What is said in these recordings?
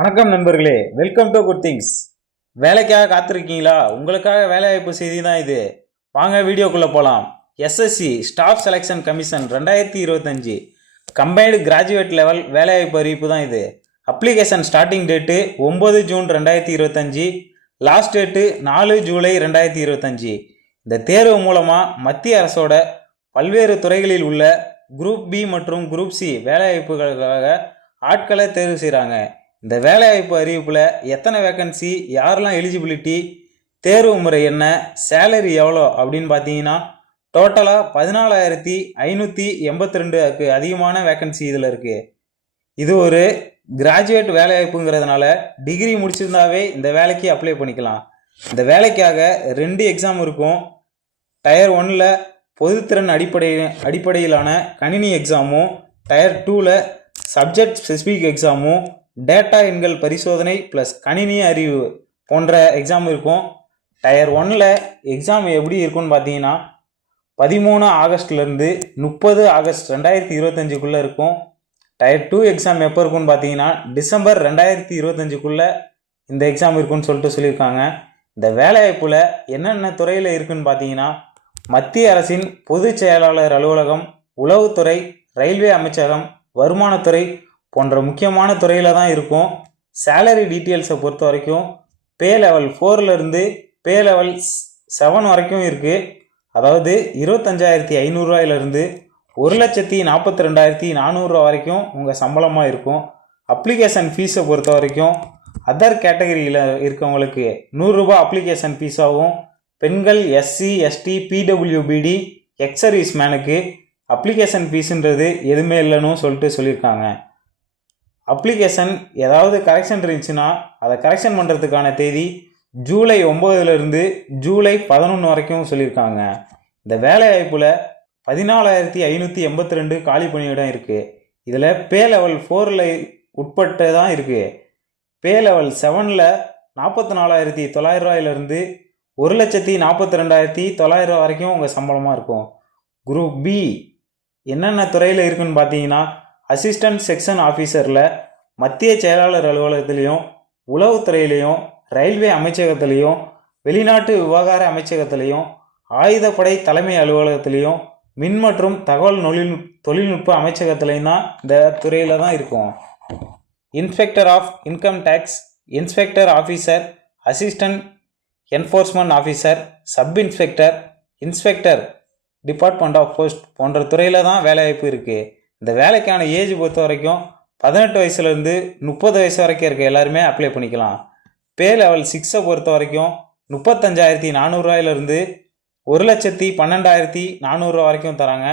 வணக்கம் நண்பர்களே, welcome to good things. வேலைக்காக காத்திருக்கீங்களா? உங்களுக்காக வேலைவாய்ப்பு செய்தி தான் இது. வாங்க வீடியோக்குள்ளே போகலாம். SSC staff selection commission 2025 combined graduate level வேலைவாய்ப்பு அறிவிப்பு தான் இது. Application starting date 9 June 2025, last date 4 July 2025. இந்த தேர்வு மூலமாக மத்திய அரசோட பல்வேறு துறைகளில் உள்ள குரூப் பி மற்றும் குரூப் சி வேலைவாய்ப்புகளுக்காக ஆட்களை தேர்வு செய்கிறாங்க. இந்த வேலைவாய்ப்பு அறிவிப்பில் எத்தனை வேக்கன்சி, யாரெல்லாம் எலிஜிபிலிட்டி, தேர்வு முறை என்ன, சேலரி எவ்வளோ அப்படின்னு பார்த்தீங்கன்னா டோட்டலாக 14,582க்கு அதிகமான வேக்கன்சி இதில் இருக்குது. இது ஒரு கிராஜுவேட் வேலைவாய்ப்புங்கிறதுனால டிகிரி முடிச்சிருந்தாவே இந்த வேலைக்கு அப்ளை பண்ணிக்கலாம். இந்த வேலைக்காக 2 எக்ஸாம் இருக்கும். டயர் 1ல் பொதுத்திறன் அடிப்படையிலான கணினி எக்ஸாமும், டயர் 2ல் சப்ஜெக்ட் ஸ்பெசிஃபிக் எக்ஸாமும், டேட்டா எண்கள் பரிசோதனை ப்ளஸ் கணினி அறிவு போன்ற எக்ஸாம் இருக்கும். டயர் 1ல் எக்ஸாம் எப்படி இருக்குன்னு பார்த்தீங்கன்னா 13 ஆகஸ்ட்லேருந்து 30 ஆகஸ்ட் 2025க்குள்ளே இருக்கும். டயர் 2 எக்ஸாம் எப்போ இருக்குன்னு பார்த்தீங்கன்னா டிசம்பர் 2025க்குள்ளே இந்த எக்ஸாம் இருக்குன்னு சொல்லியிருக்காங்க. இந்த வேலைவாய்ப்பில் என்னென்ன துறையில் இருக்குன்னு பார்த்தீங்கன்னா மத்திய அரசின் பொதுச் செயலாளர் அலுவலகம், உளவுத்துறை, ரயில்வே அமைச்சகம், வருமானத்துறை போன்ற முக்கியமான துறையில் தான் இருக்கும். சேலரி டீட்டெயில்ஸை பொறுத்த வரைக்கும் பே லெவல் 4லேருந்து பே லெவல் 7 வரைக்கும் இருக்குது. அதாவது 25,500 ரூபாயிலிருந்து 1,42,400 வரைக்கும் உங்கள் சம்பளமாக இருக்கும். அப்ளிகேஷன் ஃபீஸை பொறுத்த வரைக்கும் அதர் கேட்டகரியில் இருக்கவங்களுக்கு 100 ரூபா அப்ளிகேஷன் ஃபீஸாகவும், பெண்கள், எஸ்சி, எஸ்டி, பிடபிள்யூபிடி, எக்ஸ் சர்வீஸ் மேனுக்கு அப்ளிகேஷன் ஃபீஸுன்றது எதுவுமே இல்லைன்னு சொல்லியிருக்காங்க. அப்ளிகேஷன் ஏதாவது கரெக்ஷன் இருந்துச்சுன்னா அதை கரெக்ஷன் பண்ணுறதுக்கான தேதி ஜூலை 9லேருந்து ஜூலை 11 வரைக்கும் சொல்லியிருக்காங்க. இந்த வேலைவாய்ப்பில் 14,582 காலி பணியிடம் இருக்குது. இதில் பே லெவல் 4ல் உட்பட்டு தான் இருக்குது. பே லெவல் 7ல் 44,900 ரூபாயிலிருந்து 1,42,900 வரைக்கும் உங்கள் சம்பளமாக இருக்கும். குரூப் பி என்னென்ன துறையில் இருக்குன்னு பார்த்தீங்கன்னா அசிஸ்டன்ட் செக்ஷன் ஆஃபீஸரில் மத்திய செயலாளர் அலுவலகத்திலையும், உளவுத்துறையிலையும், ரயில்வே அமைச்சகத்திலையும், வெளிநாட்டு விவகார அமைச்சகத்திலையும், ஆயுதப்படை தலைமை அலுவலகத்திலையும், மின் மற்றும் தகவல் தொழில்நுட்ப அமைச்சகத்திலையும் தான் இந்த துறையில் தான் இருக்கும். Inspector of income tax, inspector officer, assistant enforcement officer, sub inspector, inspector department of post போன்ற துறையில் தான் வேலைவாய்ப்பு இருக்குது. இந்த வேலைக்கான ஏஜ் பொறுத்த வரைக்கும் 18 வயசுலேருந்து 30 வயசு வரைக்கும் இருக்க எல்லாருமே அப்ளை பண்ணிக்கலாம். பே லெவல் 6ஐ பொறுத்த வரைக்கும் 35,400 ரூபாயிலிருந்து 1,12,400 வரைக்கும் தராங்க.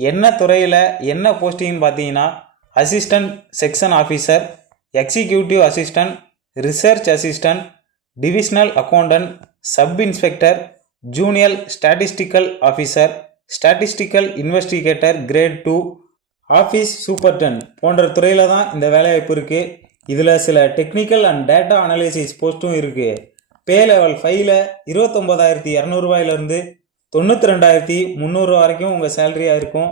என்ன துறையில் என்ன போஸ்டிங்னு பார்த்தீங்கன்னா assistant section officer, executive assistant, research assistant, divisional accountant, sub inspector, junior statistical officer, statistical investigator grade 2, office superintendent போன்ற துறையில் தான் இந்த வேலைவாய்ப்பு இருக்குது. இதில் சில டெக்னிக்கல் அண்ட் டேட்டா அனலைசிஸ் போஸ்ட்டும் இருக்குது. பே லெவல் 5ல் 29,200 ரூபாயிலிருந்து 92,300 வரைக்கும் உங்கள் சேலரியாக இருக்கும்.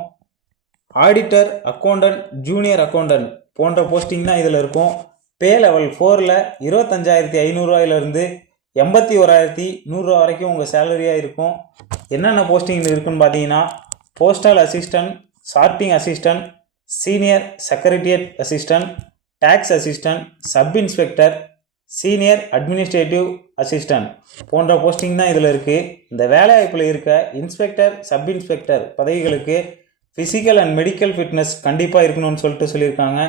ஆடிட்டர், அக்கௌண்டன்ட், ஜூனியர் அக்கௌண்டன்ட் போன்ற போஸ்டிங் தான் இதில் இருக்கும். பே லெவல் 4ல் 25,500 ரூபாயிலிருந்து 81,100 வரைக்கும் உங்கள் சேலரியாக இருக்கும். என்னென்ன போஸ்டிங் இருக்குன்னு பார்த்தீங்கன்னா postal assistant, sorting assistant, senior secretariat assistant, tax assistant, sub inspector, senior administrative assistant போன்ற போஸ்டிங் தான் இதில் இருக்குது. இந்த வேலைவாய்ப்பில் இருக்க இன்ஸ்பெக்டர், சப் இன்ஸ்பெக்டர் பதவிகளுக்கு ஃபிசிக்கல் அண்ட் மெடிக்கல் ஃபிட்னஸ் கண்டிப்பாக இருக்கணும்னு சொல்லியிருக்காங்க.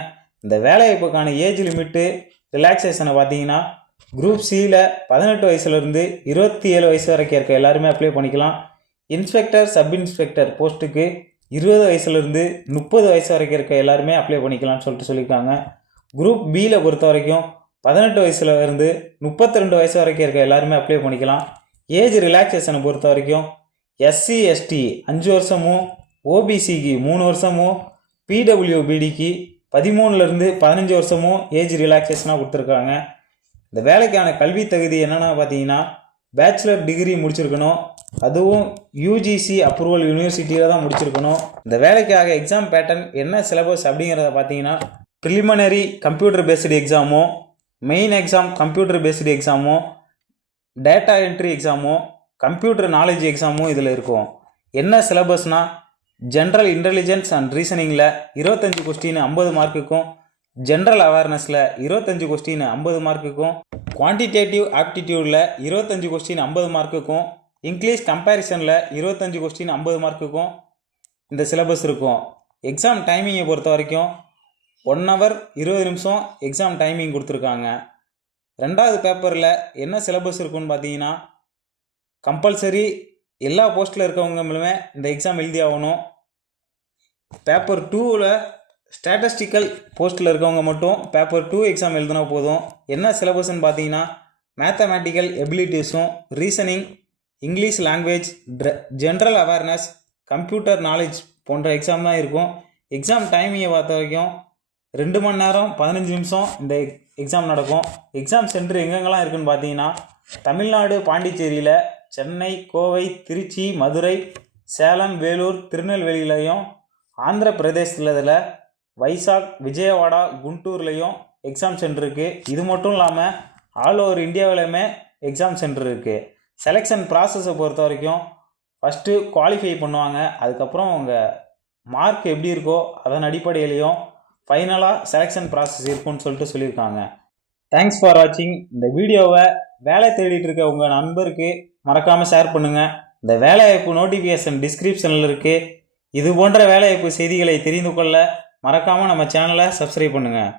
இந்த வேலைவாய்ப்புக்கான ஏஜ் லிமிட்டு ரிலாக்ஸேஷனை பார்த்தீங்கன்னா குரூப் சியில் 18 வயசுலேருந்து 27 வயசு வரைக்கும் இருக்க எல்லாருமே அப்ளை பண்ணிக்கலாம். இன்ஸ்பெக்டர், சப் இன்ஸ்பெக்டர் போஸ்ட்டுக்கு 20 வயசுலேருந்து 30 வயசு வரைக்கும் இருக்க எல்லாருமே அப்ளை பண்ணிக்கலாம்னு சொல்லியிருக்காங்க. குரூப் பியில் பொறுத்த வரைக்கும் 18 வயசுலேருந்து 32 வயசு வரைக்கும் இருக்க எல்லாருமே அப்ளை பண்ணிக்கலாம். ஏஜ் ரிலாக்ஸேஷனை பொறுத்த வரைக்கும் எஸ்சி, எஸ்டி 5 வருஷமும், ஓபிசிக்கு 3 வருஷமும், பிடபிள்யூபிடிக்கு 13லேருந்து 15 வருஷமும் ஏஜ் ரிலாக்ஸேஷனாக கொடுத்துருக்காங்க. இந்த வேலைக்கான கல்வி தகுதி என்னென்னா பார்த்தீங்கன்னா பேச்சுலர் டிகிரி முடிச்சிருக்கணும். அதுவும் யூஜிசி அப்ரூவல் யூனிவர்சிட்டியில் தான் முடிச்சிருக்கணும். இந்த வேலைக்காக எக்ஸாம் பேட்டர்ன் என்ன சிலபஸ் அப்படிங்கிறத பார்த்தீங்கன்னா ப்ரிலிமினரி கம்ப்யூட்டர் பேஸ்டு எக்ஸாமோ, மெயின் எக்ஸாம் கம்ப்யூட்டர் பேஸ்டு எக்ஸாமோ, டேட்டா என்ட்ரி எக்ஸாமோ, கம்ப்யூட்டர் நாலேஜ் எக்ஸாமும் இதில் இருக்கும். என்ன சிலபஸ்னால் ஜென்ரல் இன்டெலிஜென்ஸ் அண்ட் ரீசனிங்கில் 25 கொஸ்டின் 50 மார்க்குக்கும், ஜென்ரல் அவேர்னஸில் 25 கொஸ்டின் 50 மார்க்குக்கும், குவான்டிடேட்டிவ் ஆப்டிடியூடில் 25 கொஸ்டின் 50 மார்க்குக்கும், இங்கிலீஷ் கம்பேரிசனில் 25 கொஸ்டின் 50 மார்க்குக்கும் இந்த சிலபஸ் இருக்கும். எக்ஸாம் டைமிங்கை பொறுத்த வரைக்கும் 1 hour 20 நிமிஷம் எக்ஸாம் டைமிங் கொடுத்துருக்காங்க. 2வது பேப்பரில் என்ன சிலபஸ் இருக்குன்னு பார்த்தீங்கன்னா, கம்பல்சரி எல்லா போஸ்ட்டில் இருக்கவங்களுமே இந்த எக்ஸாம் எழுதி ஆகணும். பேப்பர் 2ல் ஸ்டாட்டிஸ்டிக்கல் போஸ்ட்டில் இருக்கவங்க மட்டும் பேப்பர் 2 எக்ஸாம் எழுதினா போதும். என்ன சிலபஸ்ன்னு பார்த்தீங்கன்னா, மேத்தமேட்டிக்கல் எபிலிட்டிஸும், reasoning, English language, general awareness, computer knowledge போன்ற எக்ஸாம் தான் இருக்கும். எக்ஸாம் டைமிங்கை பார்த்த வரைக்கும் 2 மணி நேரம் 15 நிமிஷம் இந்த எக்ஸாம் நடக்கும். எக்ஸாம் சென்டர் எங்கெங்கெல்லாம் இருக்குதுன்னு பார்த்தீங்கன்னா, தமிழ்நாடு பாண்டிச்சேரியில், சென்னை, கோவை, திருச்சி, மதுரை, சேலம், வேலூர், திருநெல்வேலியிலையும், ஆந்திர பிரதேசத்தில் வைசாக், விஜயவாடா, குண்டூர்லேயும் எக்ஸாம் சென்டர் இருக்குது. இது மட்டும் இல்லாமல் ஆல் ஓவர் இந்தியாவிலையுமே எக்ஸாம் சென்டர் இருக்குது. செலெக்ஷன் ப்ராசஸை பொறுத்த வரைக்கும் ஃபஸ்ட்டு குவாலிஃபை பண்ணுவாங்க. அதுக்கப்புறம் அவங்க மார்க் எப்படி இருக்கோ அதன் அடிப்படையிலையும் ஃபைனலாக செலெக்ஷன் ப்ராசஸ் இருக்குன்னு சொல்லியிருக்காங்க. தேங்க்ஸ் ஃபார் வாட்சிங். இந்த வீடியோவை வேலை தேடிட்டு இருக்க உங்கள் நண்பருக்கு மறக்காமல் ஷேர் பண்ணுங்கள். இந்த வேலைவாய்ப்பு நோட்டிஃபிகேஷன் டிஸ்கிரிப்ஷனில் இருக்குது. இது போன்ற வேலைவாய்ப்பு செய்திகளை தெரிந்து கொள்ள மறக்காமல் நம்ம சேனலை சப்ஸ்கிரைப் பண்ணுங்கள்.